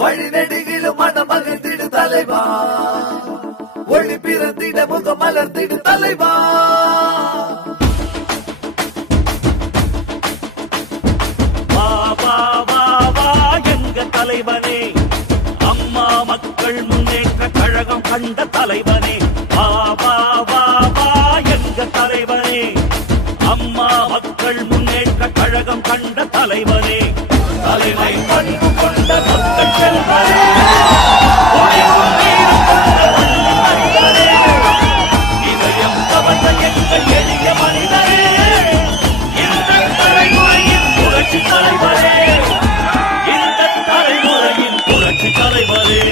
வழிநெடுகிலும் மனமகிழ்ந்திடு தலைவா, ஒளி பிறந்திட முகம் மலர்ந்திடு தலைவா. வா வா வா வா எங்க தலைவனே, அம்மா மக்கள் முன்னேற்ற கழகம் கண்ட தலைவனே. வா வா வா வா எங்க தலைவனே, அம்மா மக்கள் முன்னேற்ற கழகம் கண்ட தலைவனே. தலைமை பண்பு கொண்ட மக்கள் செல்வனே, இதயம் கவர்ந்த எங்கள் எளிய மனிதரே, இந்த தலைமுறையின் புரட்சி தலைவரே, இந்த தலைமுறையின் புரட்சி தலைவரே.